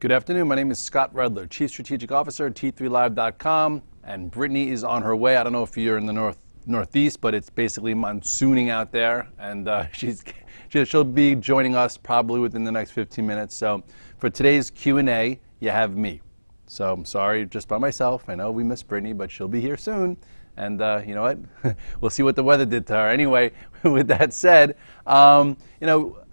Good afternoon. My name is Scott Redler, Chief Strategic Officer at T3Live.com, and Brittany is on her way. I don't know if you're in the Northeast, but it's basically monsooning out there, and she'll be joining us probably within the next 15 minutes. So for today's Q&A, you have me. So I'm sorry, just by myself. I know we miss Brittany, but she'll be here soon. And you know what? We'll see what the weather did to her. Anyway, with that said, I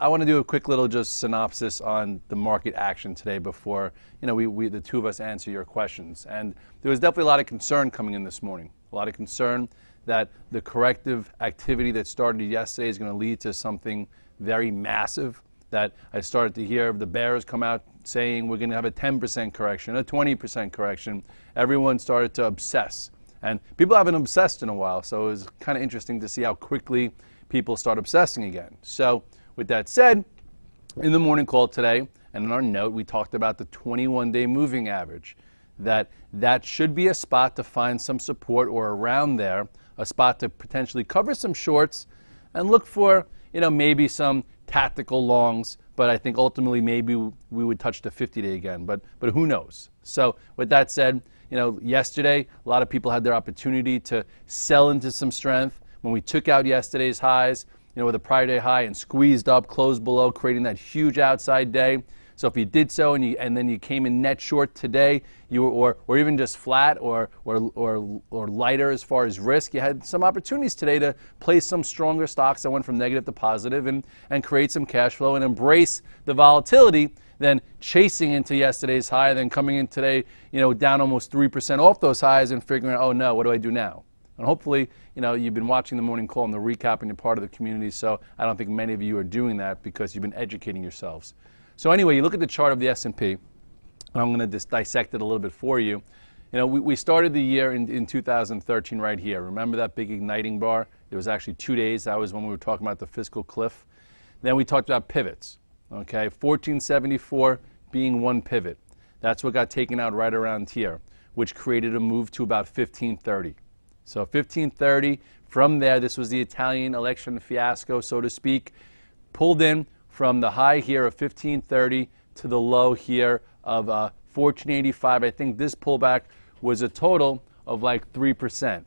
want to do a quick little just synopsis on the market action today before, we the two of us answer your questions. And there was definitely a lot of concern coming in this morning. A lot of concern that the corrective activity that started yesterday is going to lead to something very massive. That I started to hear the bears come out saying we're going to have a 10% correction, a 20% correction. Everyone started to obsess. And people haven't obsessed in a while, so it was kind of interesting to see how quickly people start obsessing again. So with that said, in the morning call today, and in our note, we talked about the 21-day moving average, that should be a spot to find some support or around there, a spot to potentially cover some shorts and look for, maybe some tactical longs, but I think ultimately maybe we would touch the 50-day again, but who knows? So with that said, yesterday, a lot of people had their opportunity to sell into some strength. When we took out yesterday's highs, with a prior day high and squeezed up, closed below, creating that huge outside day. So if you did so and then you came in net short today, or even just flat or lighter as far as risk, you had some opportunities today to place some stronger stocks that went from negative to positive and create some cash flow and embrace the volatility than chasing into yesterday's high, then coming in today, down almost 3% off those highs and figuring out, oh no, what do I do now? And hopefully, you've been watching the morning call and the recap and you're part of the community, so I don't think many of you are doing that because you've been educating yourselves. So anyway, you look at the chart of the S&P, and I'm going to just dissect it a little bit for you. We started the year in 2013 right here. Remember that big igniting bar? It was actually 2 days. That was when we were talking about the fiscal cliff. Then we talked about pivots. Okay, 1474 being one pivot. That's what got taken out right around here, which created a move to about 1530. So 1530, from there, this was the Italian election fiasco, so to speak, pulled in from the high here of 1530 to the low here of 1485. I think this pullback was a total of like 3%.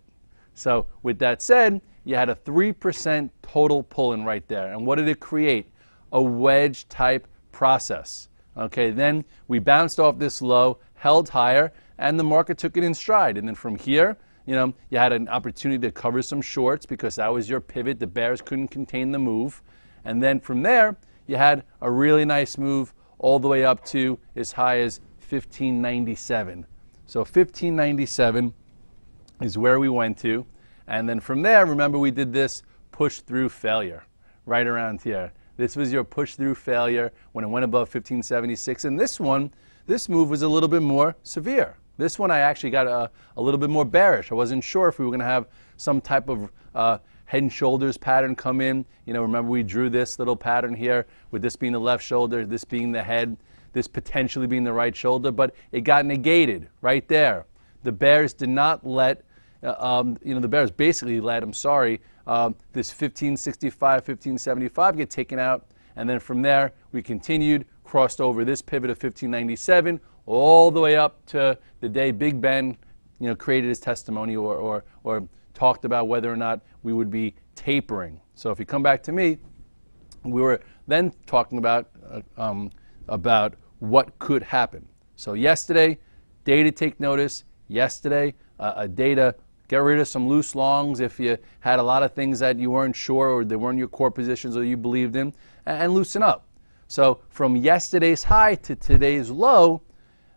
So with that said, you had a 3% total pull-in right there. And what did it create? A wedge type process. Okay, then we bounced off this low, held higher, and the market took it in stride. And then from here, you had an opportunity to cover some shorts because that was your pivot. The bears couldn't contain the move. And then from there, you had a really nice move all the way up to as high as 1597. So 1597 is where we went to. And then from there, remember we did this push through failure right around here. This was your push through failure when it went above 1576. And this move was a little bit more severe. This one I actually got a little bit more bearish. I wasn't sure if we were going to have some type of head and shoulders pattern come in. Remember we drew this little pattern here with this being the left shoulder, this being the head, this potentially being the right shoulder, but it got negated right there. The bears did not let, the bears basically let, this 1565, 1575 get taken out, and then from there we continued, crossed over this pivot of 1597 all the way up to the day Big Ben, created his testimony or talked about whether or not we would be tapering. So if you come back to me, we were then talking about what could happen. So yesterday, day to take notice. Yesterday, a day to get rid of some loose longs if you had a lot of things that you weren't sure or they weren't your core positions or you believed in, and loosen up. So from yesterday's high to today's low,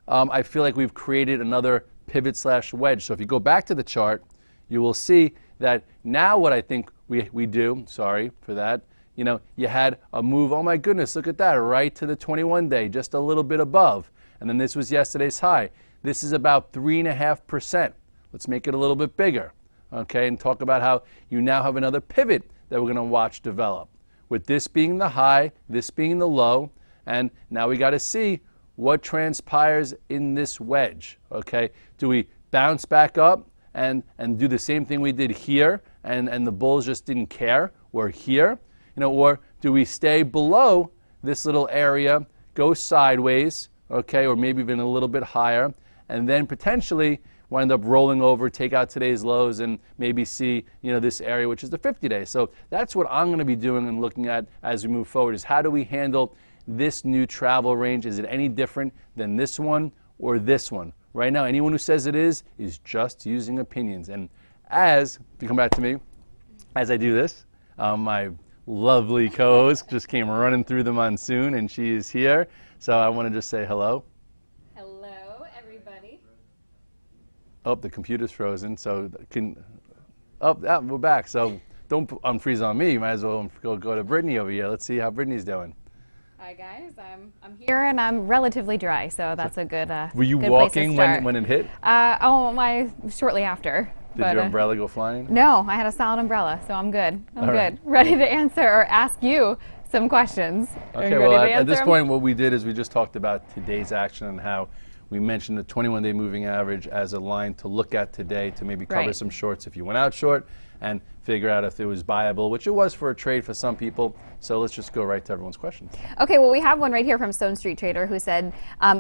I feel like we've created another pivot / wedge. So if you go back to the chart, you will see that now what I think we do, sorry for that, you had a move, oh my goodness, look at that, right to the 21-day, just a little bit above. And then this was yesterday's high. This is about 3.5%. Let's make it a little bit bigger, okay, and talk about how you now have another pivot that we're going to watch develop. With this being the high, this being the low, and now we got to see what transpires in this wedge, okay? Do we bounce back up and do the same thing we did here and the bulls just didn't care? We're here, or do we stay below this little area, go sideways, okay, or maybe even a little bit higher, and then potentially wind up rolling over, take out today's lows, and maybe see, this area, which is the 50-day. So that's what I'm going to be doing and looking at as we move forward, is how do we handle this new travel range? Is it any different than this one or this one? Right now, anyone who says it is just using opinions. And if you come back to me, as I do this, my lovely co-host just came running through the monsoon, and she is here. So I want to just say hello. Hello, everybody. Oh, the computer's frozen, so we're back. So don't unfreeze on me. You might as well go to Brittany over here. Let's see how Brittany's doing. Hi guys, I'm here and I'm relatively dry, so that's a good. Were you good walking place to start. when it hit? Shortly after. Did your umbrella go flying? No, I had a solid umbrella, so I'm good. I'm All good. right. Ready to answer or ask you some questions. Okay, well, at this point, what we did is we just talked about today's action and how we mentioned the 21-day moving average as a line to look at today to maybe cover some shorts if you went out short and figure out if it was viable, which it was for a trade for some people. So let's just go right to everyone's questions. Okay, well, we have one right here from Stone Street Trader who said,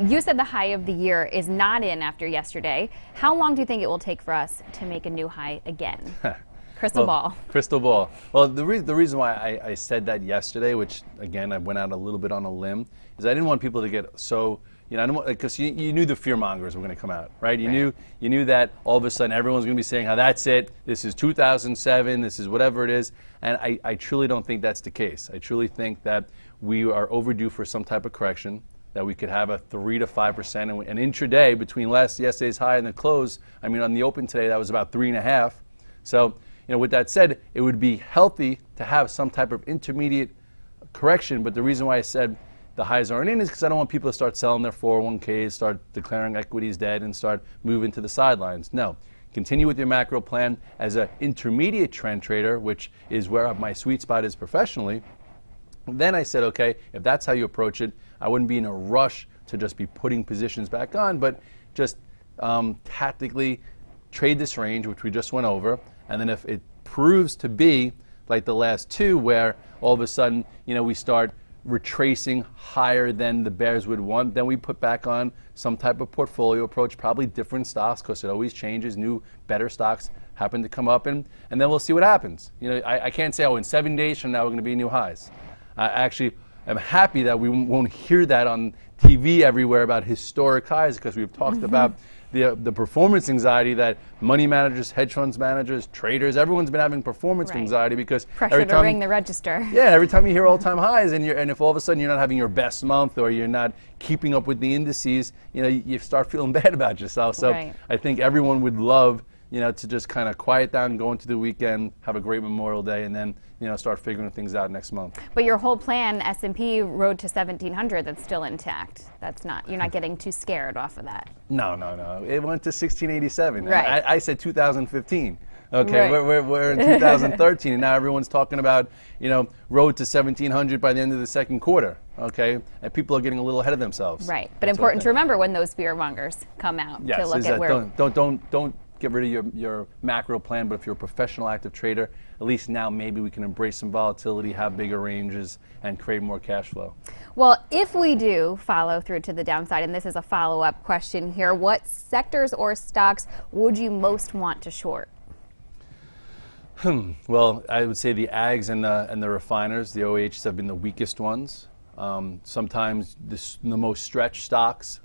you said the high of the year is not in after yesterday. How long do you think it will take for us to make a new high again? Crystal ball. Crystal ball. Well, the reason why I said that yesterday, which again I went out a little bit on a limb, is I didn't want people to get so, because you knew the fear mongers were going to come out, right? You knew that all of a sudden everyone's going to be saying how that's it. This is 2007. This is whatever it is, and I truly don't think that's the case. I truly think that we are overdue for some type of correction. That we could have a 3 to 5%, and intraday between yesterday's high and the close. I mean, on the open today, that was about 3.5. So. With that said, it would be healthy to have some type of intermediate correction, but the reason why I said the highs aren't in is because I don't want people to start selling their 401ks, start declaring equities dead, and start moving to the sidelines. No, continue with your macro plan as an intermediate trend trader, which is where my sweet spot is professionally. Then I said, okay, if that's how you approach it, I wouldn't be in a rush to just be putting positions back on, but just tactically trade this range, which we just went over. And then if it proves to be like the last two, where all of a sudden, we start retracing higher than the bears would want, then we put back on some type of portfolio approach, probably different stocks, because it always changes. New, better stocks happen to come up, and then we'll see what happens. I can't say, in 7 days from now we're going to be new highs. I actually am happy that we won't hear that on TV everywhere about historic highs, because we've talked about the performance anxiety that money managers, hedge funds managers, traders, everyone's been having performance anxiety because pressure to ring the register. Yeah, every time you hear all-time highs, and if all of a sudden you're not having your best month or you're not keeping up with the indices, you start feeling bad about yourself. So I think everyone would love to just kind of quiet down, go into the weekend, have a great Memorial Day, and then start figuring things out next month. But your whole plan, S&P road to 1700, that's still intact. That's not, you're not getting too scared off of that. No. It went to 1687. Right. I said 2015. Okay, we're in 2013, and now everyone's talking about road to 1700 by the end of the second quarter. Okay, and people are getting a little ahead of themselves. Right, but that's important to remember when those fear mongers come out to look at where. Don't get rid of your macro plan, but if you're a professional active trader, at least now maybe we can embrace some volatility, have bigger ranges, and create more cash flow. Well, if we do follow through to the downside, and this is a follow-up question here, what sectors or stocks would you most want to short? Well, I would say the ags and the refiners, the OHs, have been the weakest ones. Sometimes the most stretched stocks,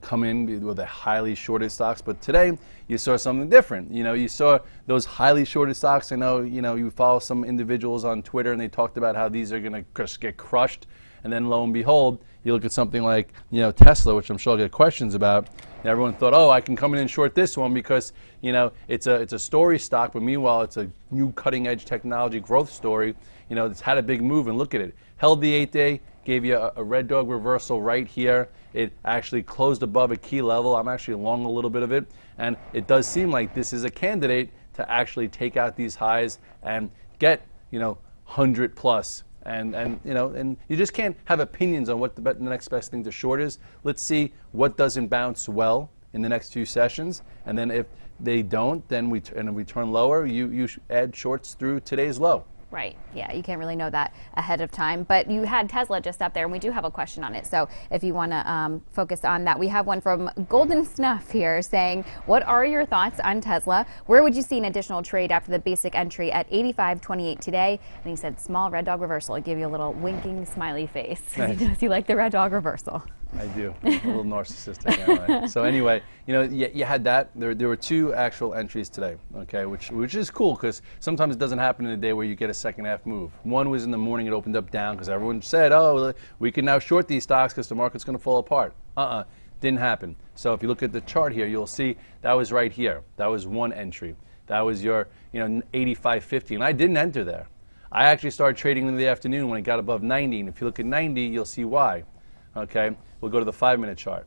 come in with the highly shorted stocks. But today, you saw something different. You saw those highly shorted stocks. I know, you follow some individuals on Twitter, and they talked about how these are going to just get crushed. And then lo and behold, you look at something like, Tesla, which I'm sure I'll get questions about. And everyone thought, I can come in and short this one because, it's a story stock. But meanwhile, it's a new cutting-edge technology growth story. It's had a big move, and look at it. Held the 8-day, gave you a red dog reversal right here. It actually closed above a key level. I'm actually long a little bit of it. And it does seem like this is a candidate to actually take out these highs and get, 100 plus. And you just can't have opinions on what the next best thing to short is. Let's see what doesn't bounce well in the next few sessions. And then if they don't, then we turn lower. You add shorts through today's low. Right. Yeah, you can't really know that ahead of time. But you had Tesla just up there, and we do have a question on it. So if you want to focus on that, we have one from Golden Snuff here saying, what are your thoughts on Tesla? Where would you see an additional trade after the basic entry at 85.28 today? And he said, small red dog reversal. I'll give you a little winking smiley face. Nice. Does he like the red dog reversal? I do. I'm a little narcissistic anyway. So anyway, you know, you had that. There were two actual entries today, okay, which is cool because sometimes it doesn't happen in a day where you get a second half move. One was in the morning, it opened up down because everyone said, oh, we can now short these stocks because the market's going to fall apart. Didn't happen. So if you look at the chart here, you'll see that was right here. That was one entry. That was your, 85.50, and I didn't enter there. I actually started trading in the afternoon when it got above 90, and if you look at 90, you'll see why. Okay, we'll go to the 5-minute chart.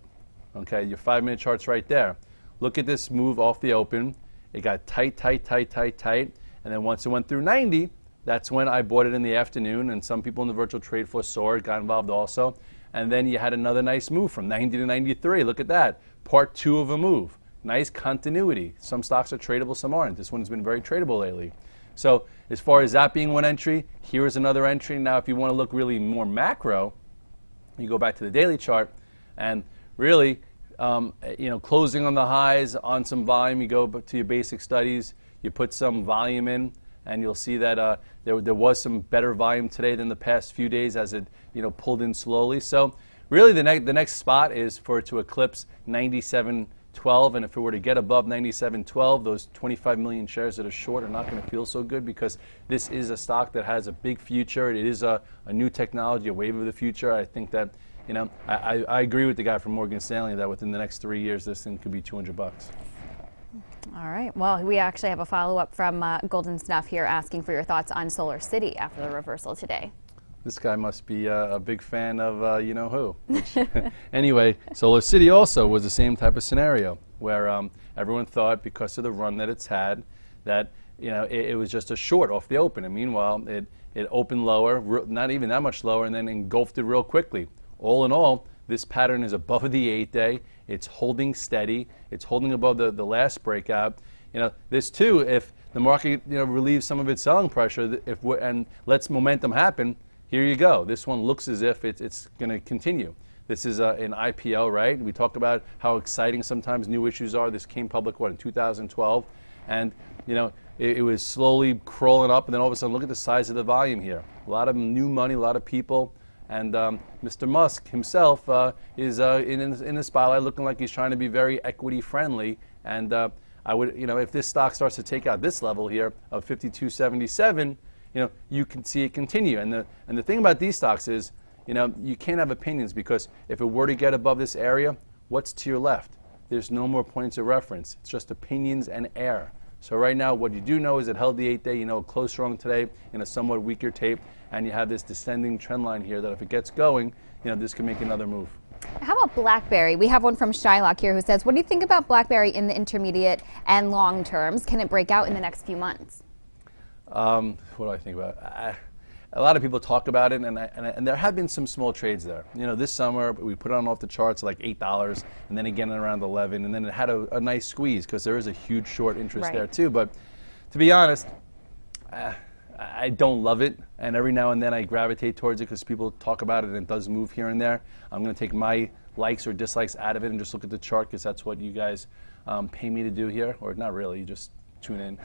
Okay, your 5-minute chart's right there. Look at this move off the open. It got tight, and then once it went through 90, that's when I bought it in the afternoon, and some people in the virtual trade floor saw it, got involved also. And then you had another nice move from 90 to 93. Look at that, part 2 of a move. Nice continuity. Some stocks are tradable, some aren't. This one's been very tradable lately. So as far as that being one entry, here is another entry. Now, if you want to look really more macro, you go back to the daily chart, and really, closing on the highs on some volume, you go to your basic studies, you put some volume in, and you'll see that there was some better volume today than the past few days as it pulled in slowly. So really, the next spot is for it to eclipse 97.12, and if it were to get above 97.12, those 25 million shares that are short are not going to feel so good because this is a stock that has a big future. It is a new technology, a wave of the future. I think that, I agree with the guy from Morgan Stanley that within the next 3 years, this thing could be $200. All right. Well, we actually have a follow-up from Golden Snuff here asking for your thoughts on Solar City after the reversal today. This guy must be a big fan of you-know-who. Anyway, Solar City also was the same type of scenario where everyone thought because of the run that it's had that it was just a short off the open. And meanwhile, it opened lower, not even that much lower, and then engulfed it real quickly. All in all, this pattern is above the 8-day. It's holding steady. It's holding above the last breakout. This too, if the market relieves some of its selling pressure, and lets momentum happen, here you go. This one looks as if it's going to continue. This is an IPO, right? We talk about how exciting sometimes new issues are. This came public, in 2012? And, it was slowly crawling up, and then all of a sudden, look at the size of the volume here. A lot of new money, a lot of people. And Mr. Musk himself is in the spotlight looking like he's trying to be very equity friendly. And I would, if this stock starts to take out this level here of 52.77, you can see it continue. And the thing about these stocks is, you can't have opinions because if it were to get above this area, what's to your left? There's no more points of reference. It's just opinions and air. So right now, what you do know is it held the 8-day, it closed strong today in a somewhat weaker tape, and you have this descending trend line here that if it gets going, this can make another move. How about BlackBerry? We have one from Shylock here who says, what do you think about BlackBerry in the intermediate and long terms? Can it break out in the next few months? What do I think about it? A lot of people talk about it, and there have been some small trades there. This summer we put it on off the charts like $8, and then again at around 11, and then it had a nice squeeze because there is a huge short interest there too. But to be honest, I don't love it, and every now and then I gravitate towards it because people talk about it and it does move here and there. I'm going to take my likes or dislikes out of it and just look at the chart because that's what you guys pay me to do here, or not really, you just tune in.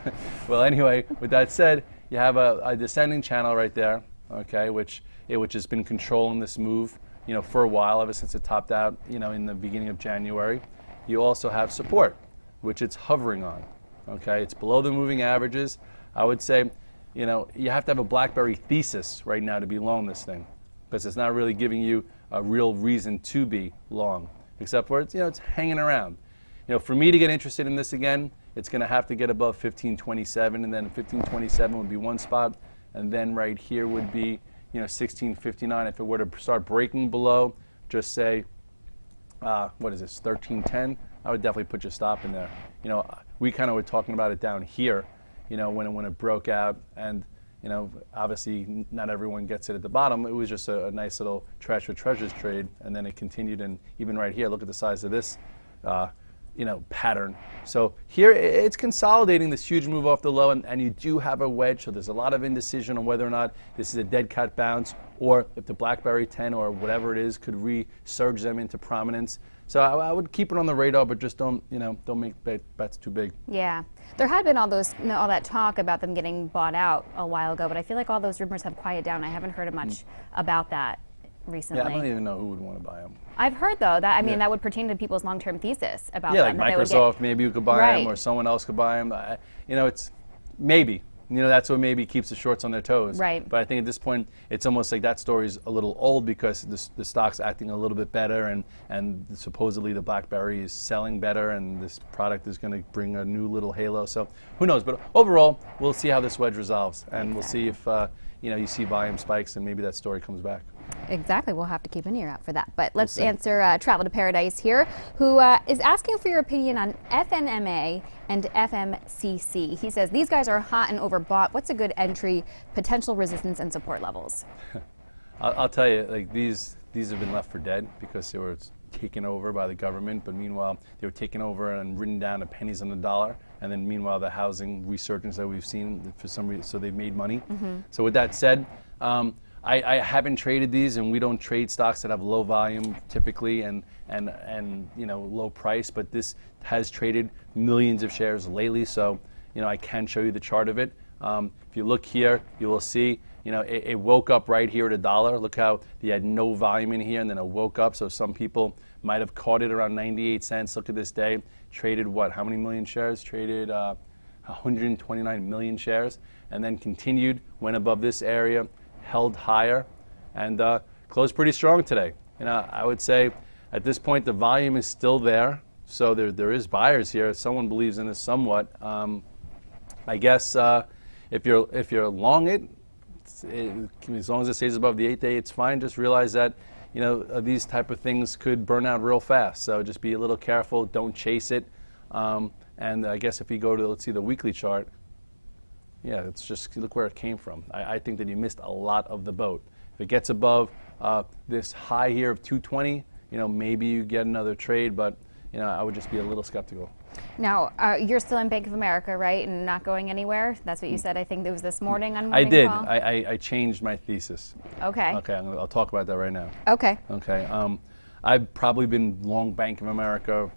Well, anyway, with that said, you have a descending channel right there, okay, which has been controlling this move, for a while, ever since it topped out, in the beginning of January. You also have support, which it's hovering on, okay. It's below the moving averages. I would say, you have to have a BlackBerry thesis right now to be long this thing, because it's not really giving you a real reason to be long, except for it's hanging around. For me to get interested in this again, it's going to have to get above 1527, and then 1527 would be one spot, and then right here would be 1659. If it were to start breaking below, just say, what is this, 1310, I would definitely put your stop in there. We kind of were talking about it down here, when it broke out, and obviously not everyone gets it at the bottom. It was just a nice little trash for treasures trade, and then it continued, and even right here, look at the size of this pattern. So here it's consolidating this huge move off the low, and you do have a wedge. So there's a lot of indecision on whether or not this is a dead cat bounce, or if the BlackBerry 10 or whatever it is could resurge them into prominence. So I would keep it on the radar, but just don't make bets too big. Yeah, there had been all that talk about them getting bought out a while ago, but I feel like all those rumors have quieted down. I haven't heard much about that recently. Yeah, I don't even know who would want to buy them. I've heard though that that would pertain to people's long-term thesis about them. Like Microsoft, maybe you could buy them, or someone else could buy them. It's maybe. That's what maybe keeps the shorts on their toes. Right. But I think at this point, it's almost like that story's a little old because the stock's acting a little bit better, and supposedly the BlackBerry is selling better, and this product is going to bring a new little halo. So who knows? But overall, we'll see how this wedge resolves, and we'll see if you see volume spikes, and maybe that story comes back. Exactly. We'll have to keep an ear out for that. But let's answer Travel to Paradise here, who is asking for your opinion on FNMA and FMCC. He says these guys are hot and overbought. What's a good entry, potential resistance, and support levels? I'll tell you, like these have been left for dead because they were taken over by the government. But meanwhile, they were taken over and written down to pennies on the dollar. And then meanwhile, the housing resurgence that we've seen for some reason, so they've made money. So with that said, I haven't traded these, and we don't trade stocks that have low volume typically and low price. But this has traded millions of shares lately, so I can show you the chart of it. If you look here, you will see it woke up right here at $1. Look how you had no volume in here, and then it woke up. So some people might have caught it around 98 cents. Look at this day, traded what? How many million shares? Traded 129 million shares, and then continued, went above this area, held higher, and closed pretty strong today. I would say at this point the volume is still there, so there is buyers here. Someone believes in this somewhat. I guess if you're long it, as long as it stays above the 8-day, it's fine. Just realize that these type of things could burn out real fast. So just be a little careful. Don't chase it. And I guess if you go to, let's see, the weekly chart. Yeah, it's just look where it came from. I think that you missed a lot of the boat. If it gets above this high here of 220, maybe you get another trade, but I would just be a little skeptical. Now, you're still in Bank of America, right, and not going anywhere? That's what you said. I think it was this morning on Morning I did. Call. I changed my thesis. Okay. Okay, I'll talk about that right now. Okay. Okay. I've probably been long Bank of America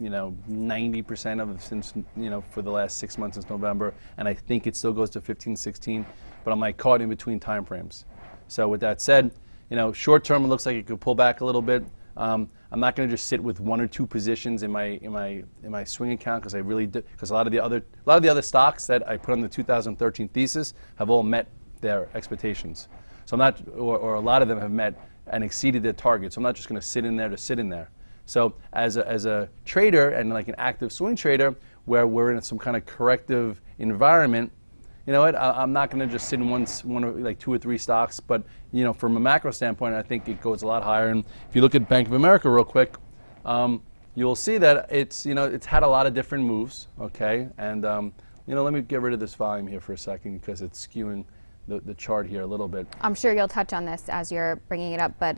90% of it since, for the last 6 months since November, and I think it still goes to 15, 16, but I'm like caught in between time frames. So with that said, short term it looks like it could pull back a little bit. I'm not going to just sit with one or two positions in my swing account because a lot of the other stocks that I put on the 2013 thesis have all met their expectations. So I'm not, or a lot of them have met and exceeded their targets. So I'm not just going to sit in there to sit in there. So as a trader and like an active swing trader where we're in some kind of corrective environment, you know what? I'm not going to just sit in one or like 2 or 3 stocks, but from a macro standpoint, I think it goes a lot higher. And if you look at Bank of America real quick, you'll see that it's had a lot of different moves. Okay, and let me get rid of this volume here for a second because it's skewing the chart here a little bit. I'm sure you'll touch on this as you're bringing it up, but.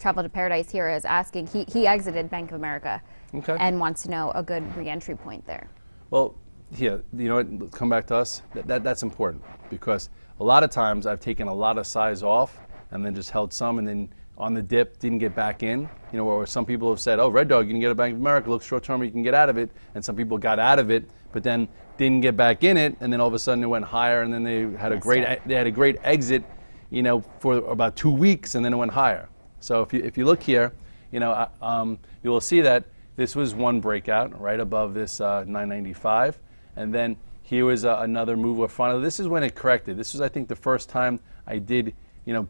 Travel to Paradise here is asking, he exited Bank of America and wants to know a good re-entry point there. Well, yeah, what, come back to us. That's important because a lot of times I've taken a lot of size off and then just held some and then on the dip didn't get back in. Where some people have said, oh, Red Dog, you can get a Bank of America, looks short term, you can get out of it. And some people got out of it, but then didn't get back in it, and then all of a sudden it went higher, and then they had a great exit, for about 2 weeks, and then it went higher. So if you look here, you will see that this was one breakout right above this 995, and then here was another move where finally this is when it corrected. This was, I think, the first time I did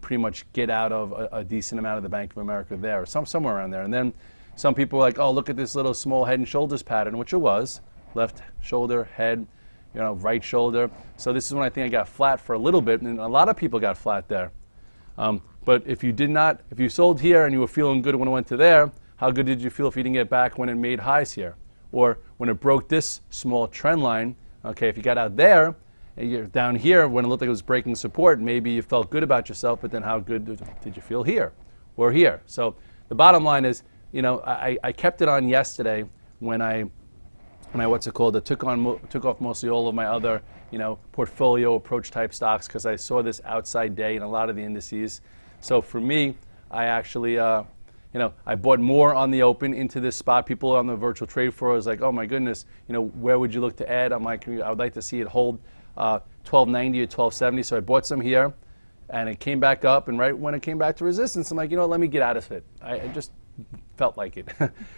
pretty much get out of a decent amount of the Bank of America there, or somewhere around there. And then some people were like, oh, look at this little small head and shoulders pattern, which it was, left shoulder, head, right shoulder. So this is when I think I got flat for a little bit, and a lot of people got flat there. But if you sold here and you were feeling good when it went to there, how good did you feel if you didn't get back when it made highs here? Or when it broke this small trend line, okay, if you got out there, and you're down here when it looked like it was breaking support, maybe you felt good about yourself, but then how good did you feel here or here? So the bottom line is, I kept it on yesterday when I what's it called? I took off mostly all of my other, portfolio approach type stocks because I saw this outside day in a lot of the indices. So for me, I actually, I bought more on the open into this spot. People on the virtual trade floor was like, oh my goodness, where would you look to add? I'm like, I would like to see it hold 1290 or 1270. So I bought some here, and it came back up. And right when it came back to resistance, I'm like, let me get out of it. I just felt like it.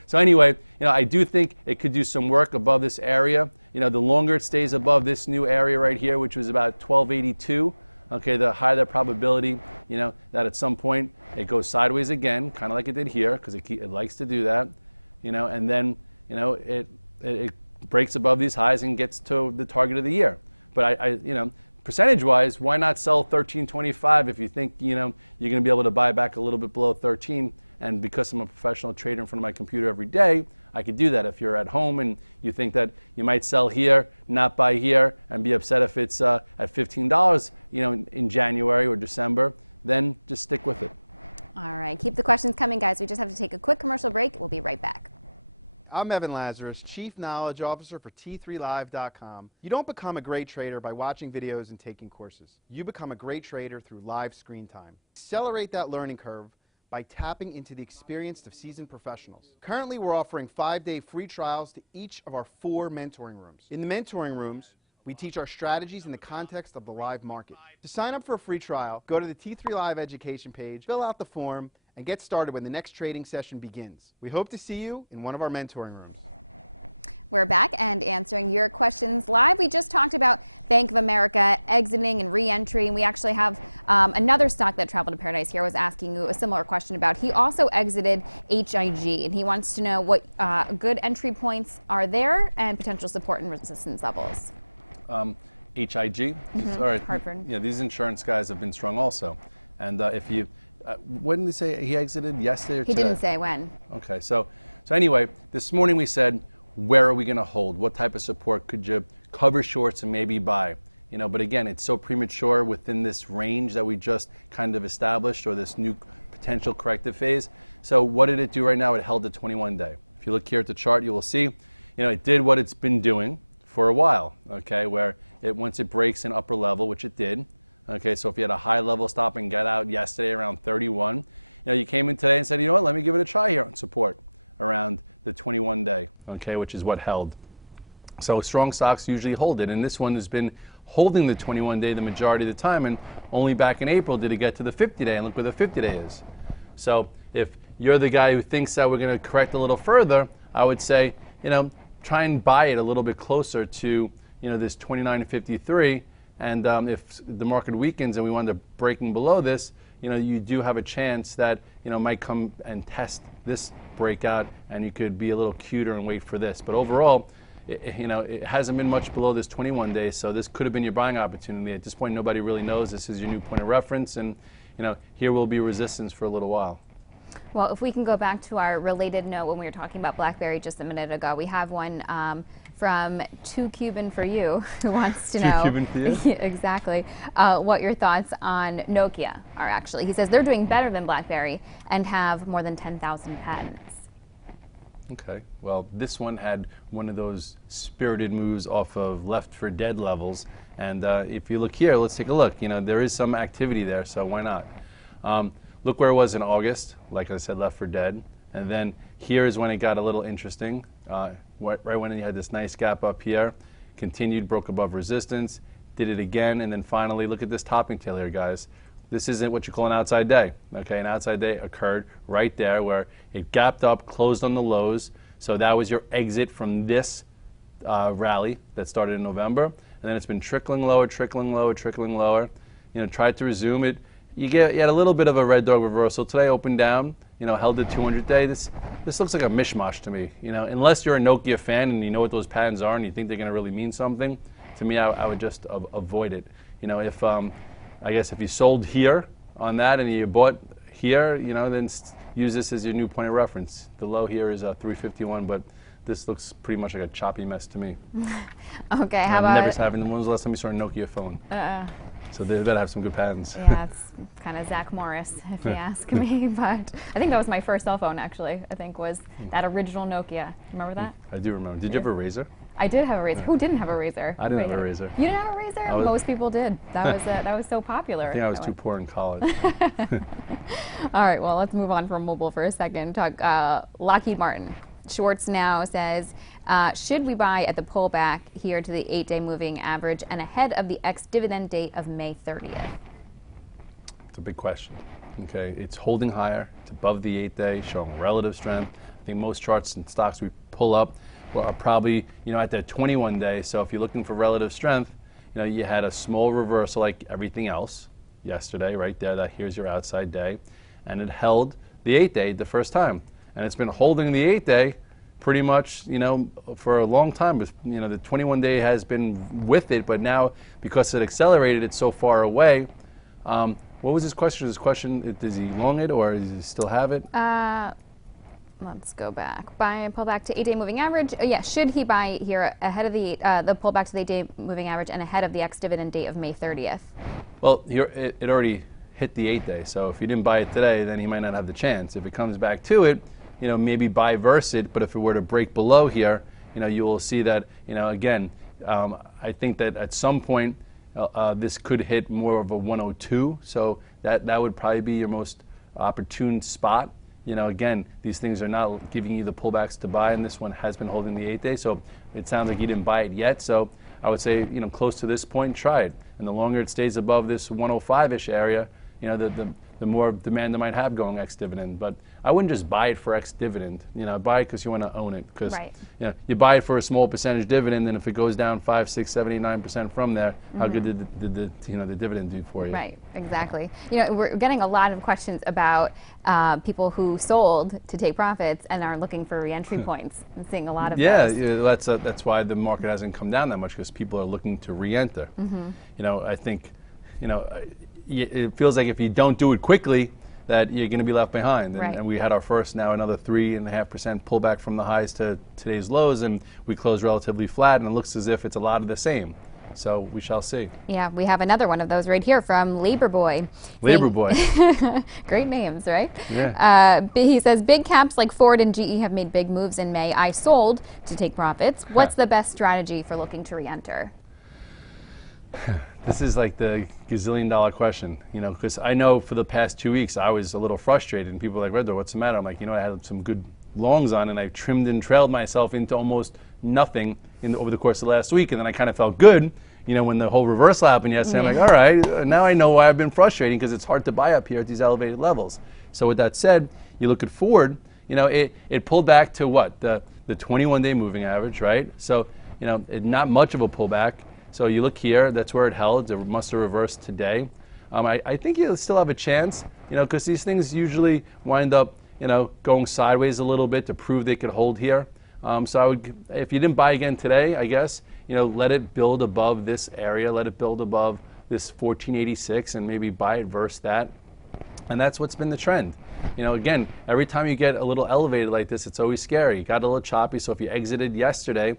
So anyway, I do think it could do some work above this area. The longer it stays above this new area right here, which was about 1282, okay, the higher the probability, that at some point it goes sideways again, kind of like it did here, because it likes to do that, and then, it breaks above these highs and gets to the target of the year. But percentage-wise, why not sell 1325 if you think, you're going to be able to buy back a little bit below 13? And because I'm a professional trader in front of my computer every day, I could do that. If you're at home and you think that you might sell here, not buy here, and be upset if it's at $15, in January or December, then just stick with it. All right, keep the questions coming, guys. We just have to take a quick commercial break. We'll be right back. I'm Evan Lazarus, Chief Knowledge Officer for T3Live.com. You don't become a great trader by watching videos and taking courses. You become a great trader through live screen time. Accelerate that learning curve by tapping into the experience of seasoned professionals. Currently, we're offering 5-day free trials to each of our 4 mentoring rooms. In the mentoring rooms, we teach our strategies in the context of the live market. To sign up for a free trial, go to the T3 Live education page, fill out the form, and get started when the next trading session begins. We hope to see you in one of our mentoring rooms. We're back and answering your questions live. We just talked about Bank of America exiting and re-entry, and we actually have another stock that traveled to paradise here was asking you a similar question about. He also exited HIG, and he wants to know what good entry points are there and potential support and resistance levels. HIG? All right. Hartford. Yeah, these insurance guys have been strong also. And if you, when did they say he exited? Yesterday or today? He didn't say when. Okay, so anyway, this morning we said, where are we going to hold? What type of support could you cover shorts and maybe buy? But again, it's so premature within this range that we just kind of established, or this new potential corrective phase. So what did it do right now? It held the 21-day. If you look here at the chart, you will see, it did what it's been doing for a while, okay, where once it breaks an upper level, which it did, okay, so if you had a high level stop and get out yesterday around 31, you came in today and said, what, let me give it a try here on support around the 21-day, okay, which is what held. So strong stocks usually hold it, and this one has been holding the 21-day the majority of the time, and only back in April did it get to the 50-day, and look where the 50-day is. So if you're the guy who thinks that we're going to correct a little further, I would say, try and buy it a little bit closer to, this 29.53, and if the market weakens and we wind up breaking below this, you do have a chance that, might come and test this breakout, and you could be a little cuter and wait for this. But overall, it hasn't been much below this 21 days, so this could have been your buying opportunity. At this point, nobody really knows. This is your new point of reference, and here will be resistance for a little while. Well, if we can go back to our related note when we were talking about BlackBerry just a minute ago, we have one from 2Cuban for you who wants to know 2Cuban for you? exactly what your thoughts on Nokia are actually. He says they're doing better than BlackBerry and have more than 10,000 patents. Okay, well, this one had one of those spirited moves off of Left for Dead levels, and if you look here, let's take a look. There is some activity there, so why not? Look where it was in August, like I said, Left for Dead, and then here is when it got a little interesting. Right when you had this nice gap up here, continued, broke above resistance, did it again, and then finally, look at this topping tail here, guys. This isn't what you call an outside day. Okay, an outside day occurred right there where it gapped up, closed on the lows. So that was your exit from this rally that started in November, and then it's been trickling lower, trickling lower, trickling lower. Tried to resume it. You had a little bit of a red dog reversal today, opened down. Held the 200-day. This looks like a mishmash to me. Unless you're a Nokia fan and you know what those patterns are and you think they're going to really mean something, to me, I would just avoid it. If I guess if you sold here on that and you bought here, then use this as your new point of reference. The low here is 351, but this looks pretty much like a choppy mess to me. Okay, how Never about? having. When was the last time you saw a Nokia phone? So they better have some good patents. Yeah, it's kind of Zach Morris, if you ask me. But I think that was my first cell phone, actually. I think was that original Nokia. Remember that? I do remember. Did you have a Razor? I did have a Razor. Who didn't have a Razor? I didn't have a Razor. You didn't have a Razor? Most people did. That was so popular. I think I was too poor in college. All right, well, let's move on from mobile for a second. Talk Lockheed Martin. Schwartz now says, should we buy at the pullback here to the 8-day moving average and ahead of the ex-dividend date of May 30th? It's a big question. Okay, it's holding higher. It's above the 8-day, showing relative strength. I think most charts and stocks we pull up are probably, at the 21-day. So if you're looking for relative strength, you had a small reversal like everything else yesterday, right there. That here's your outside day, and it held the 8-day the first time, and it's been holding the 8-day pretty much, for a long time. But, the 21-day has been with it, but now because it accelerated, it's so far away. What was his question? His question: does he long it or does he still have it? Let's go back. Pull back to 8-day moving average. Yeah, should he buy here ahead of the pullback to the 8-day moving average and ahead of the ex-dividend date of May 30th? Well, it already hit the 8-day, so if you didn't buy it today, then he might not have the chance. If it comes back to it, maybe buy verse it. But if it were to break below here, you will see that, again, I think that at some point this could hit more of a 102. So that would probably be your most opportune spot. Again, these things are not giving you the pullbacks to buy, and this one has been holding the 8-day. So it sounds like you didn't buy it yet. So I would say, close to this point, try it. And the longer it stays above this 105-ish area, the more demand it might have going ex-dividend. But I wouldn't just buy it for ex-dividend. Buy it because you want to own it. Because right. You buy it for a small percentage dividend, and if it goes down 5, 6, 7, 8, 9% from there, how good did the dividend do for you? Right, exactly. We're getting a lot of questions about people who sold to take profits and are looking for re-entry points. I'm seeing a lot of those. That's why the market hasn't come down that much, because people are looking to re-enter. I think, it feels like if you don't do it quickly, that you're going to be left behind. Right. And we had our first now another 3.5% pullback from the highs to today's lows, and we closed relatively flat, and it looks as if it's a lot of the same. So we shall see. Yeah, we have another one of those right here from Labor Boy. Labor Boy. Great names, right? Yeah. He says, big caps like Ford and GE have made big moves in May. I sold to take profits. What's the best strategy for looking to re-enter? This is like the gazillion-dollar question, because I know for the past 2 weeks I was a little frustrated, and people were like, Redler, what's the matter? I'm like, I had some good longs on, and I trimmed and trailed myself into almost nothing over the course of last week, and then I kind of felt good, when the whole reversal happened yesterday. I'm like, all right, now I know why I've been frustrating, because it's hard to buy up here at these elevated levels. So with that said, you look at Ford, it pulled back to what? The 21-day moving average, right? So, not much of a pullback. So you look here, that's where it held. It must have reversed today. I think you'll still have a chance, because these things usually wind up, going sideways a little bit to prove they could hold here. So I would, if you didn't buy again today, I guess, let it build above this area, let it build above this 1486, and maybe buy it versus that. And that's what's been the trend. Again, every time you get a little elevated like this, it's always scary. It got a little choppy, so if you exited yesterday,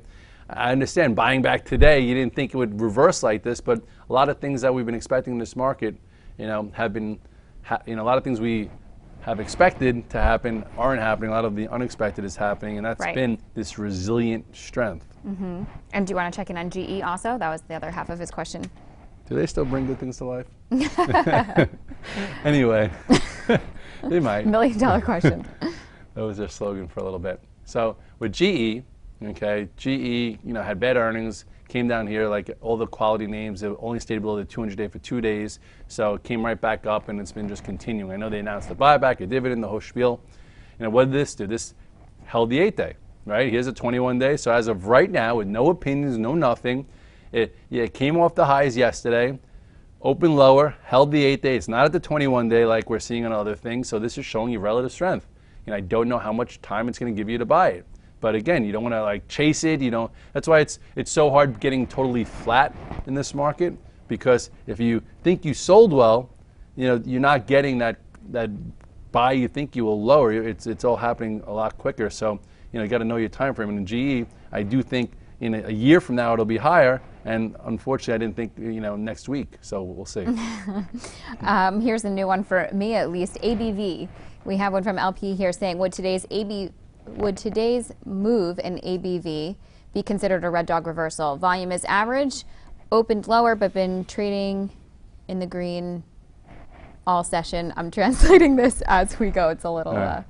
I understand buying back today, you didn't think it would reverse like this, but a lot of things that we've been expecting in this market, have been, a lot of things we have expected to happen aren't happening. A lot of the unexpected is happening, and that's been this resilient strength. And do you want to check in on GE also? That was the other half of his question. Do they still bring good things to life? Anyway, they might. $1 million question. That was their slogan for a little bit. So with GE, okay, GE, had bad earnings, came down here like all the quality names. It only stayed below the 200-day for 2 days, so it came right back up, and it's been just continuing. I know they announced the buyback, a dividend, the whole spiel. What did this do? This held the 8-day, right? Here's a 21-day. So as of right now, with no opinions, no nothing, it came off the highs yesterday, opened lower, held the 8-day. It's not at the 21-day like we're seeing on other things, so this is showing you relative strength. I don't know how much time it's going to give you to buy it. But again, you don't want to chase it. That's why it's so hard getting totally flat in this market, because if you think you sold well, you're not getting that buy you think you will lower. It's all happening a lot quicker. So you got to know your time frame. And in GE, I do think in a year from now it'll be higher. And unfortunately, I didn't think, next week. So we'll see. Here's a new one for me, at least. ABV. We have one from LP here saying, would today's move in ABV be considered a red dog reversal? Volume is average, opened lower, but been trading in the green all session. I'm translating this as we go. It's a little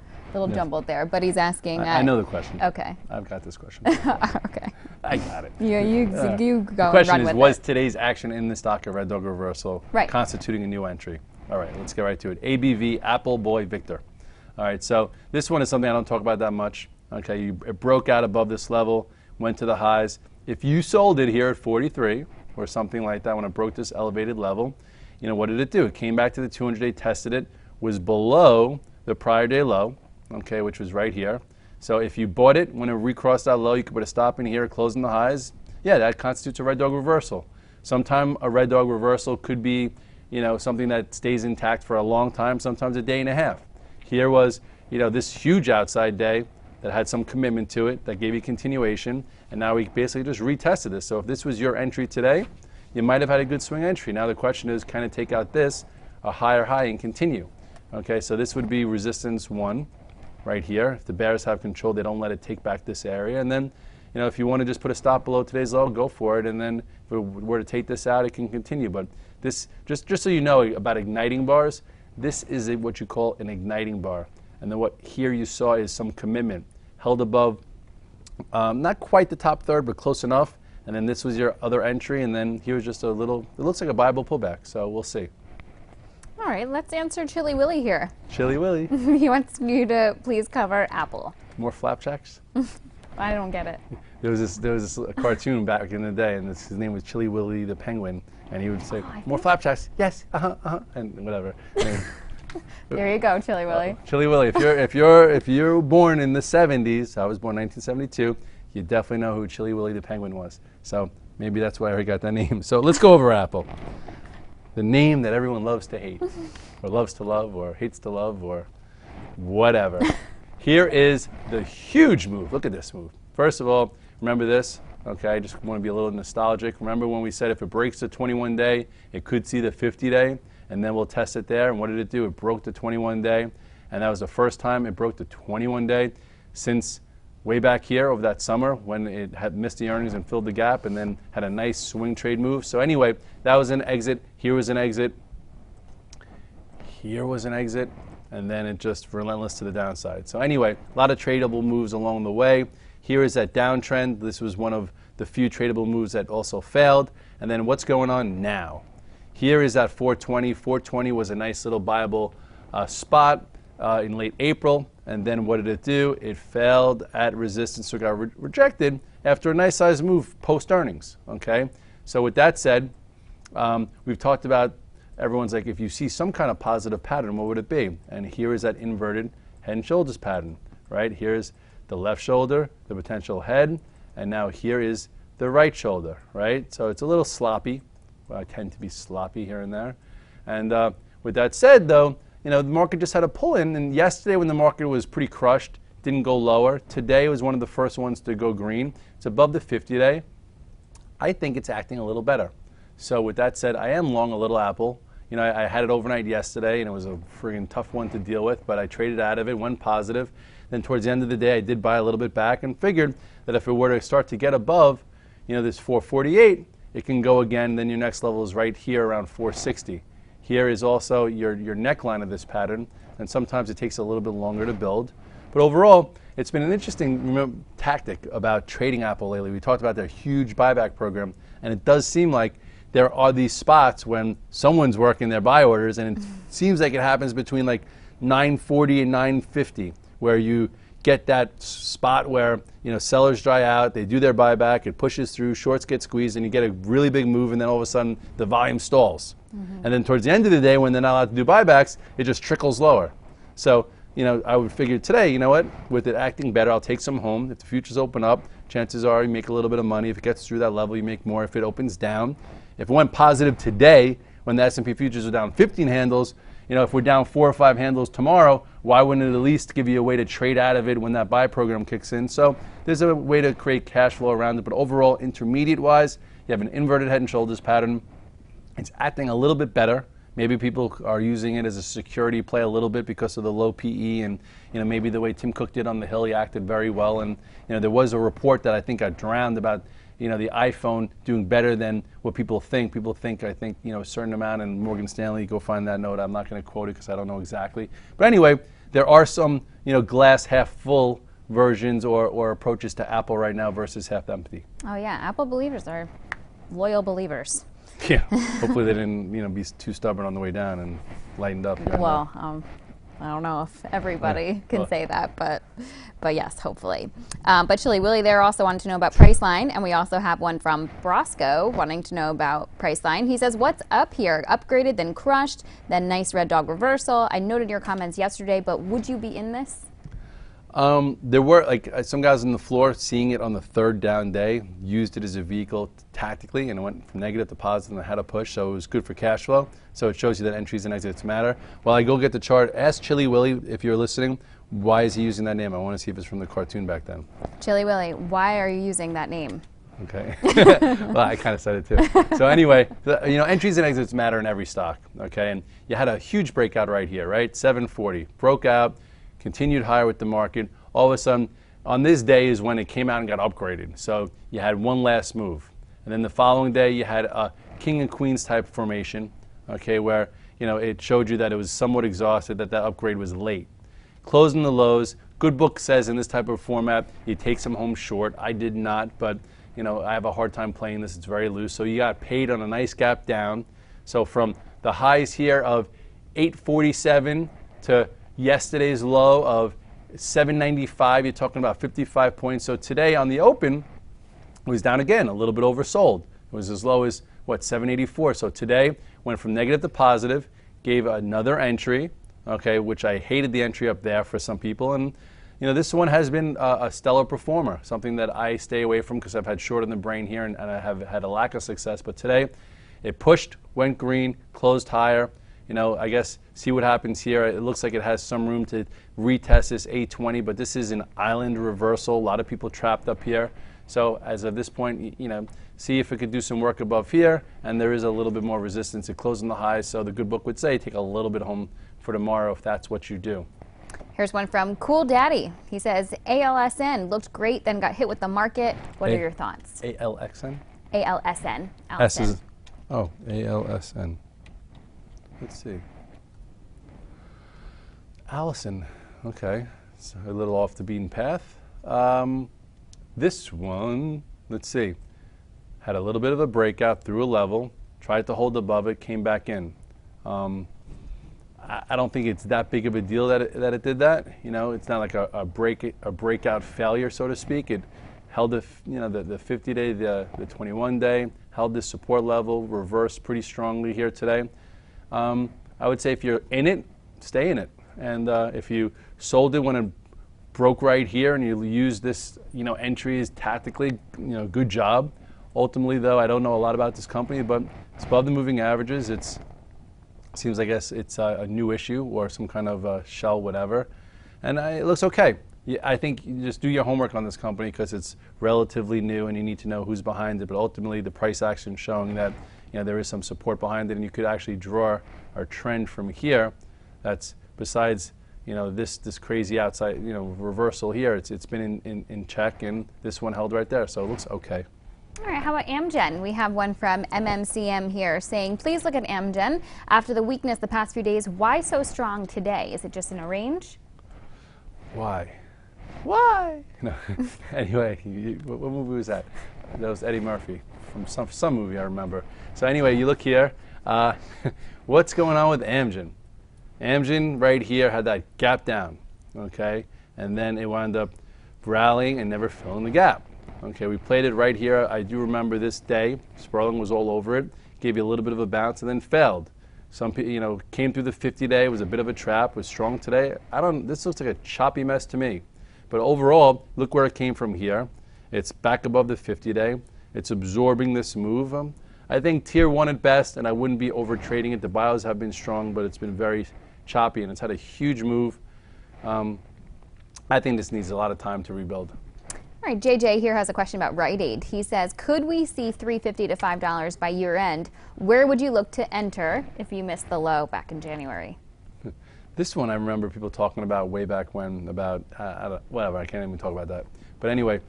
jumbled there, but he's asking. I know the question. Okay. I've got this question. Okay. I got it. You go and run with it. The question is, was today's action in the stock a red dog reversal, right, constituting a new entry? All right, let's get right to it. ABV, Apple Boy Victor. All right, so this one is something I don't talk about that much. Okay, it broke out above this level, went to the highs. If you sold it here at 43 or something like that when it broke this elevated level, what did it do? It came back to the 200-day, tested it, was below the prior day low, okay, which was right here. So if you bought it when it recrossed that low, you could put a stop in here, closing the highs. Yeah, that constitutes a red dog reversal. Sometime a red dog reversal could be, something that stays intact for a long time, sometimes a day and a half. Here was, this huge outside day that had some commitment to it, that gave you continuation, and now we basically just retested this. So if this was your entry today, you might have had a good swing entry. Now the question is, can it take out this, a higher high, and continue? Okay, so this would be resistance 1 right here. If the bears have control, they don't let it take back this area. And then, if you want to just put a stop below today's low, go for it. And then if it were to take this out, it can continue. But this, just so you know about igniting bars, this is what you call an igniting bar. And then what here you saw is some commitment held above, not quite the top third, but close enough. And then this was your other entry. And then here was just a little, it looks like a Bible pullback. So we'll see. All right, let's answer Chili Willy here. Chili Willy. He wants you to please cover Apple. More flapjacks? I don't get it. There was this cartoon back in the day, and his name was Chili Willy the Penguin, and he would say, more flapjacks, yes, and whatever. There you go, Chili Willy. Chili Willy. If you're born in the 70s, I was born in 1972, you definitely know who Chili Willy the Penguin was. So maybe that's why he got that name. So let's go over Apple. The name that everyone loves to hate, or loves to love, or hates to love, or whatever. Here is the huge move. Look at this move. First of all, remember this. Okay, I just want to be a little nostalgic. Remember when we said if it breaks the 21-day, it could see the 50-day, and then we'll test it there. And what did it do? It broke the 21-day, and that was the first time it broke the 21-day since way back here over that summer when it had missed the earnings and filled the gap and then had a nice swing trade move. So anyway, that was an exit. Here was an exit. Here was an exit. And then it just relentless to the downside. So anyway, a lot of tradable moves along the way. Here is that downtrend. This was one of the few tradable moves that also failed. And then what's going on now? Here is that 420. 420 was a nice little buyable spot in late April. And then what did it do? It failed at resistance, so it got rejected after a nice size move post-earnings, okay? So with that said, we've talked about, everyone's like, if you see some kind of positive pattern, what would it be? And here is that inverted head and shoulders pattern, right? Here's the left shoulder, the potential head, and now here is the right shoulder, right? So it's a little sloppy. Well, I tend to be sloppy here and there. And with that said, though, the market just had a pull in, and yesterday when the market was pretty crushed, didn't go lower. Today was one of the first ones to go green. It's above the 50-day. I think it's acting a little better. So with that said, I am long a little Apple. I had it overnight yesterday, and it was a friggin' tough one to deal with, but I traded out of it, went positive. Then towards the end of the day, I did buy a little bit back and figured that if it were to start to get above, this 448, it can go again. Then your next level is right here around 460. Here is also your neckline of this pattern, and sometimes it takes a little bit longer to build. But overall, it's been an interesting tactic about trading Apple lately. We talked about their huge buyback program, and it does seem like there are these spots when someone's working their buy orders, and it seems like it happens between like 940 and 950, where you get that spot where sellers dry out, they do their buyback, it pushes through, shorts get squeezed, and you get a really big move, and then all of a sudden the volume stalls. And then towards the end of the day, when they're not allowed to do buybacks, it just trickles lower. So I would figure today, with it acting better, I'll take some home. If the futures open up, chances are you make a little bit of money. If it gets through that level, you make more. If it opens down, if it went positive today, when the S&P futures are down 15 handles, you know, if we're down 4 or 5 handles tomorrow, why wouldn't it at least give you a way to trade out of it when that buy program kicks in? So there's a way to create cash flow around it. But overall, intermediate-wise, you have an inverted head and shoulders pattern. It's acting a little bit better. Maybe people are using it as a security play a little bit because of the low PE, and you know, maybe the way Tim Cook did on the Hill, he acted very well. And you know, there was a report that I think got drowned about, you know, the iPhone doing better than what people think. People think, I think, you know, a certain amount, and Morgan Stanley, go find that note. I'm not going to quote it because I don't know exactly. But anyway, there are some, you know, glass half full versions or approaches to Apple right now versus half empty. Oh yeah, Apple believers are loyal believers. Yeah, hopefully they didn't, you know, be too stubborn on the way down and lightened up. Well, I don't know if everybody can say that, but yes, hopefully. But Chili Willy there also wanted to know about Priceline, and we also have one from Brosco wanting to know about Priceline. He says, what's up here? Upgraded, then crushed, then nice red dog reversal. I noted your comments yesterday, but would you be in this? There were some guys on the floor seeing it on the third down day, used it as a vehicle tactically, and it went from negative to positive and had a push, so it was good for cash flow. So it shows you that entries and exits matter. While I go get the chart, ask Chili Willy, if you're listening, why is he using that name? I want to see if it's from the cartoon back then. Chili Willy, why are you using that name? Okay. Well, I kind of said it too. So anyway, you know, entries and exits matter in every stock, okay? And you had a huge breakout right here, right? 740, broke out, continued higher with the market. All of a sudden, on this day is when it came out and got upgraded. So you had one last move. And then the following day, you had a king and queens type formation, okay, where, you know, it showed you that it was somewhat exhausted, that upgrade was late. Closing the lows, good book says in this type of format, you take some home short. I did not, but, you know, I have a hard time playing this. It's very loose. So you got paid on a nice gap down. So from the highs here of 847 to yesterday's low of 795, you're talking about 55 points. So today on the open, it was down again, a little bit oversold. It was as low as, what, 784. So today went from negative to positive, gave another entry, okay, which I hated the entry up there for some people. And, you know, this one has been a stellar performer, something that I stay away from because I've had short in the brain here and I have had a lack of success. But today it pushed, went green, closed higher. You know, I guess see what happens here. It looks like it has some room to retest this 820, but this is an island reversal. A lot of people trapped up here. So as of this point, you know, see if it could do some work above here, and there is a little bit more resistance at closing the highs. So the good book would say take a little bit home for tomorrow if that's what you do. Here's one from Cool Daddy. He says, ALSN looked great, then got hit with the market. What are your thoughts? ALXN? ALSN. S is, oh, ALSN. Let's see. Allison, okay, it's a little off the beaten path. This one, let's see, had a little bit of a breakout through a level, tried to hold above it, came back in. I don't think it's that big of a deal that it did that. You know, it's not like a breakout failure, so to speak. It held the 50-day, the 21-day, held this support level, reversed pretty strongly here today. I would say if you're in it, stay in it. And if you sold it when it broke right here and you use this, you know, entries tactically, you know, good job. Ultimately, though, I don't know a lot about this company, but it's above the moving averages. It seems like it's a new issue or some kind of shell, whatever. And it looks okay. I think you just do your homework on this company because it's relatively new and you need to know who's behind it. But ultimately, the price action showing that, you know, there is some support behind it, and you could actually draw a trend from here. That's besides, you know, this crazy outside, you know, reversal here. It's been in check, and this one held right there, so it looks okay. All right, how about Amgen? We have one from MMCM here saying, please look at Amgen. After the weakness the past few days, why so strong today? Is it just in a range? Why? Why? No. Anyway, what movie was that? That was Eddie Murphy from some movie I remember. So anyway, you look here. What's going on with Amgen? Amgen right here had that gap down, okay? And then it wound up rallying and never filling the gap. Okay, we played it right here. I do remember this day. Sperling was all over it. Gave you a little bit of a bounce and then failed. Some people, you know, came through the 50-day. Was a bit of a trap. Was strong today. This looks like a choppy mess to me. But overall, look where it came from here. It's back above the 50-day. It's absorbing this move. I think tier 1 at best, and I wouldn't be over trading it. The bios have been strong, but it's been very choppy, and it's had a huge move. I think this needs a lot of time to rebuild. All right, JJ here has a question about Rite Aid. He says, could we see $3.50 to $5 by year end? Where would you look to enter if you missed the low back in January? This one I remember people talking about way back when, about, whatever, I can't even talk about that. But anyway,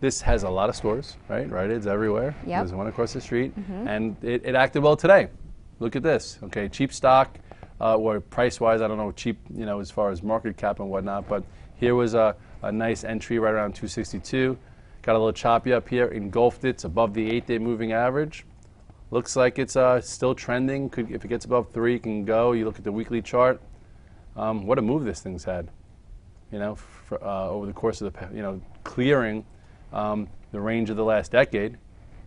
this has a lot of stores, right? Rite Aid's everywhere. Yep. There's one across the street, and it acted well today. Look at this, okay, cheap stock, or price-wise, I don't know, cheap, you know, as far as market cap and whatnot, but here was a nice entry right around 262. Got a little choppy up here, engulfed it, it's above the 8-day moving average. Looks like it's still trending. If it gets above 3, it can go. You look at the weekly chart. What a move this thing's had, you know, over the course of the, you know, clearing the range of the last decade.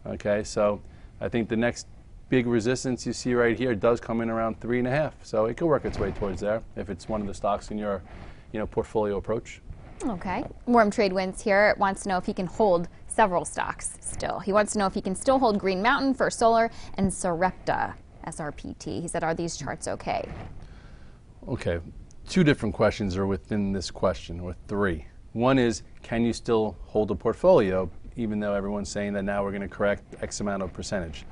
Okay, so I think the next big resistance you see right here does come in around 3.5. So it could work its way towards there if it's one of the stocks in your, you know, portfolio approach. Okay. Warm Trade Wins here wants to know if he can hold several stocks still. He wants to know if he can still hold Green Mountain, First Solar, and Sarepta, SRPT. He said, are these charts okay? Okay, 2 different questions are within this question, or 3. One is, can you still hold a portfolio, even though everyone's saying that now we're going to correct X amount of percentage?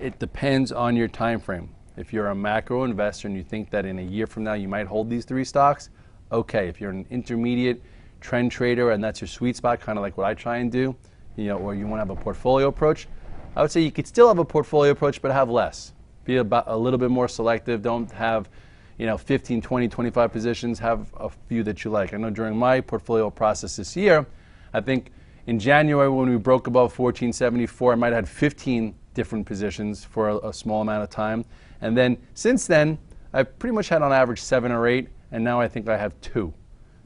It depends on your time frame. If you're a macro investor and you think that in a year from now you might hold these 3 stocks, okay. If you're an intermediate trend trader and that's your sweet spot, kind of like what I try and do, you know, or you want to have a portfolio approach, I would say you could still have a portfolio approach, but have less. Be about a little bit more selective. Don't have, you know, 15, 20, 25 positions. Have a few that you like. I know during my portfolio process this year, I think in January when we broke above 1474, I might have had 15 different positions for a small amount of time. And then since then, I've pretty much had on average 7 or 8, and now I think I have 2.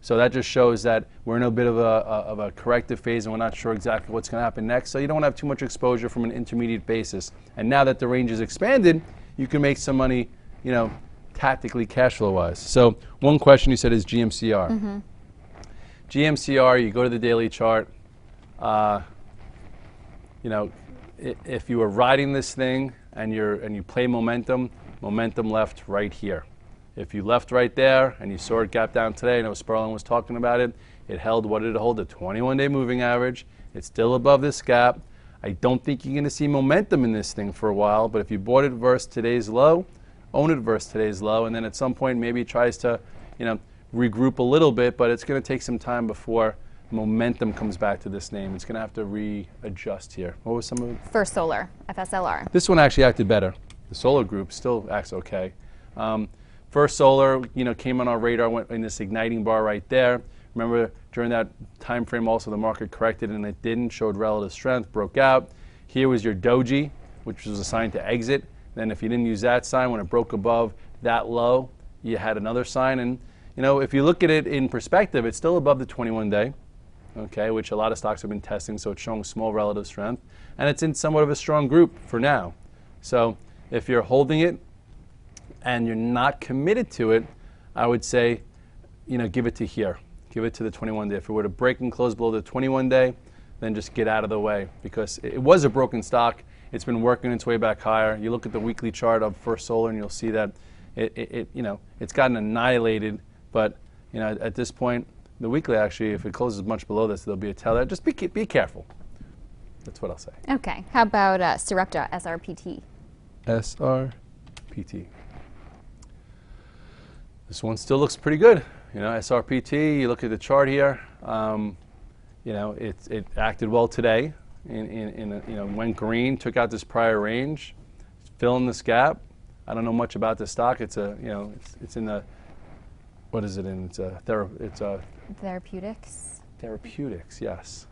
So that just shows that we're in a bit of a corrective phase and we're not sure exactly what's going to happen next. So you don't want to have too much exposure from an intermediate basis. And now that the range is expanded, you can make some money, you know, tactically cash flow wise. So one question you said is GMCR. GMCR, you go to the daily chart. You know, if you were riding this thing and you play momentum left right here. If you left right there and you saw it gap down today, I know Sperling was talking about it, it held, what did it hold? The 21-day moving average. It's still above this gap. I don't think you're going to see momentum in this thing for a while, but if you bought it versus today's low, own it versus today's low, and then at some point maybe it tries to, you know, regroup a little bit, but it's going to take some time before momentum comes back to this name. It's going to have to readjust here. What was some of it? First Solar, FSLR. This one actually acted better. The Solar Group still acts okay. First Solar, you know, came on our radar, went in this igniting bar right there. Remember, during that time frame also the market corrected and it didn't, showed relative strength, broke out. Here was your doji, which was a sign to exit. Then if you didn't use that sign, when it broke above that low, you had another sign. And, you know, if you look at it in perspective, it's still above the 21-day, okay, which a lot of stocks have been testing, so it's showing small relative strength. And it's in somewhat of a strong group for now. So if you're holding it, and you're not committed to it, I would say, you know, give it to here. Give it to the 21-day. If it were to break and close below the 21-day, then just get out of the way because it was a broken stock. It's been working its way back higher. You look at the weekly chart of First Solar and you'll see that you know, it's gotten annihilated. But, you know, at this point, the weekly actually, if it closes much below this, there'll be a tail there. Just be careful. That's what I'll say. Okay. How about Sarepta, SRPT? SRPT. This one still looks pretty good. You know, SRPT, you look at the chart here, you know, it acted well today. You know, went green, took out this prior range, filling this gap. I don't know much about this stock. It's a, you know, it's in the, what is it in? It's a Therapeutics. Therapeutics, yes.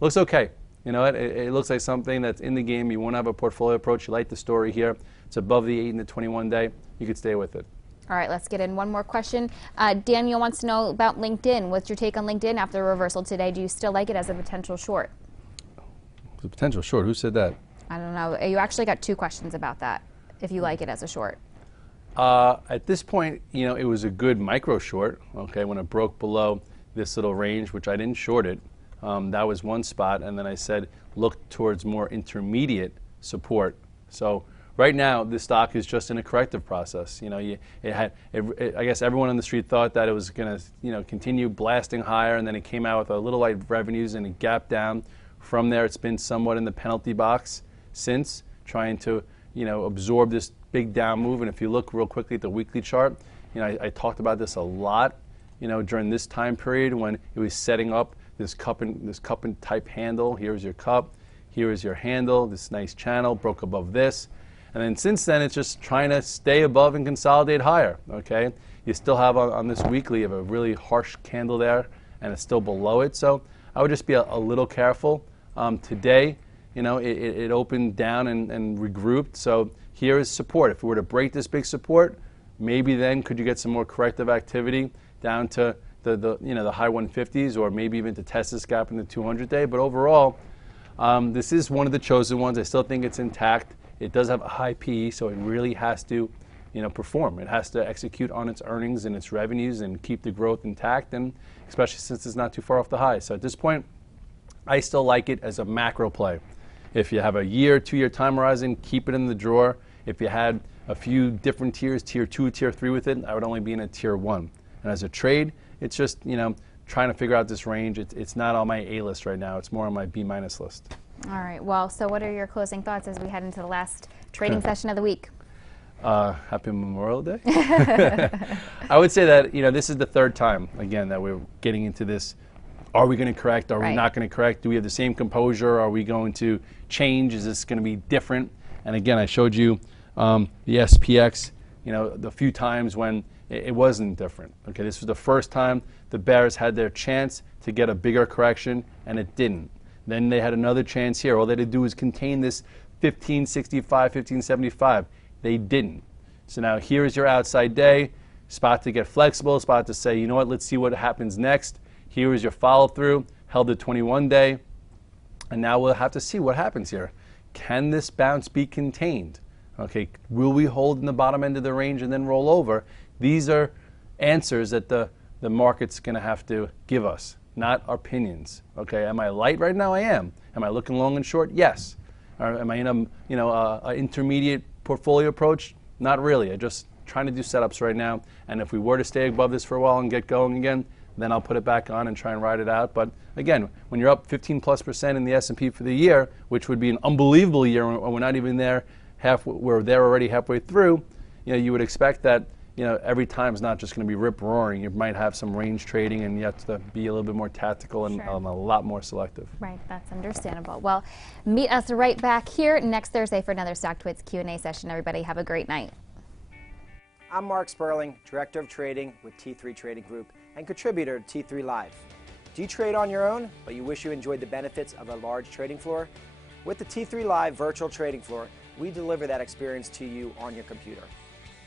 Looks okay. You know, it looks like something that's in the game. You want to have a portfolio approach. You like the story here. It's above the 8 and the 21-day. You could stay with it. All right, let's get in one more question. Daniel wants to know about LinkedIn. What's your take on LinkedIn after the reversal today? Do you still like it as a potential short? The potential short, who said that? I don't know. You actually got 2 questions about that, if you like it as a short. At this point, you know, it was a good micro short, okay, when it broke below this little range, which I didn't short it. That was one spot, and then I said look towards more intermediate support. So right now, the stock is just in a corrective process. You know, I guess everyone on the street thought that it was going to, you know, continue blasting higher, and then it came out with a little light revenues and it gapped down. From there, it's been somewhat in the penalty box since, trying to, you know, absorb this big down move. And if you look real quickly at the weekly chart, you know, I talked about this a lot, you know, during this time period when it was setting up this cup and type handle. Here's your cup, here is your handle, this nice channel, broke above this. And then since then, it's just trying to stay above and consolidate higher, okay? You still have on this weekly, you have a really harsh candle there, and it's still below it. So I would just be a little careful. Today, you know, it opened down and regrouped. So here is support. If we were to break this big support, maybe then could you get some more corrective activity down to the high 150s, or maybe even to test this gap in the 200-day. But overall, this is one of the chosen ones. I still think it's intact. It does have a high PE, so it really has to, you know, perform. It has to execute on its earnings and its revenues and keep the growth intact, and especially since it's not too far off the high. So at this point, I still like it as a macro play. If you have a year, 2-year time horizon, keep it in the drawer. If you had a few different tiers, tier 2, tier 3 with it, I would only be in a tier 1. And as a trade, it's just, you know, trying to figure out this range. It's not on my A list right now. It's more on my B- list. All right. Well, so what are your closing thoughts as we head into the last trading session of the week? Happy Memorial Day. I would say that, you know, this is the third time, again, that we're getting into this. Are we going to correct? Are we not going to correct? Do we have the same composure? Are we going to change? Is this going to be different? And again, I showed you the SPX, you know, the few times when it wasn't different. Okay, this was the first time the bears had their chance to get a bigger correction, and it didn't. Then they had another chance here. All they had to do was contain this 1565, 1575. They didn't. So now here is your outside day, spot to get flexible, spot to say, you know what, let's see what happens next. Here is your follow through, held the 21-day, and now we'll have to see what happens here. Can this bounce be contained? Okay, will we hold in the bottom end of the range and then roll over? These are answers that the market's going to have to give us, not our opinions. Okay, am I light right now? I am. Am I looking long and short? Yes. Or am I in a intermediate portfolio approach? Not really. I'm just trying to do setups right now. And if we were to stay above this for a while and get going again, then I'll put it back on and try and ride it out. But again, when you're up 15+% in the S&P for the year, which would be an unbelievable year, and we're not even there we're there already halfway through, you know, you would expect that, you know, every time is not just going to be rip roaring. You might have some range trading, and you have to be a little bit more tactical and a lot more selective. Right, that's understandable. Well, meet us right back here next Thursday for another StockTwits Q&A session. Everybody have a great night. I'm Mark Sperling, Director of Trading with T3 Trading Group and contributor to T3 Live. Do you trade on your own, but you wish you enjoyed the benefits of a large trading floor? With the T3 Live virtual trading floor, we deliver that experience to you on your computer.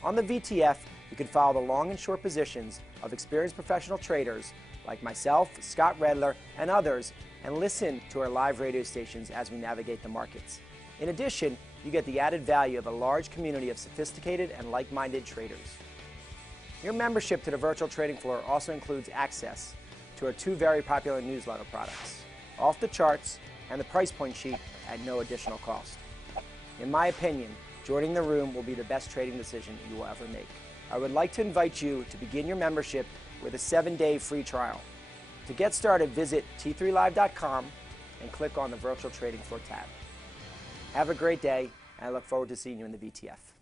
On the VTF, you can follow the long and short positions of experienced professional traders like myself, Scott Redler, and others, and listen to our live radio stations as we navigate the markets. In addition, you get the added value of a large community of sophisticated and like-minded traders. Your membership to the virtual trading floor also includes access to our 2 very popular newsletter products, Off the Charts and the Price Point Sheet at no additional cost. In my opinion, joining the room will be the best trading decision you will ever make. I would like to invite you to begin your membership with a 7-day free trial. To get started, visit t3live.com and click on the Virtual Trading Floor tab. Have a great day, and I look forward to seeing you in the VTF.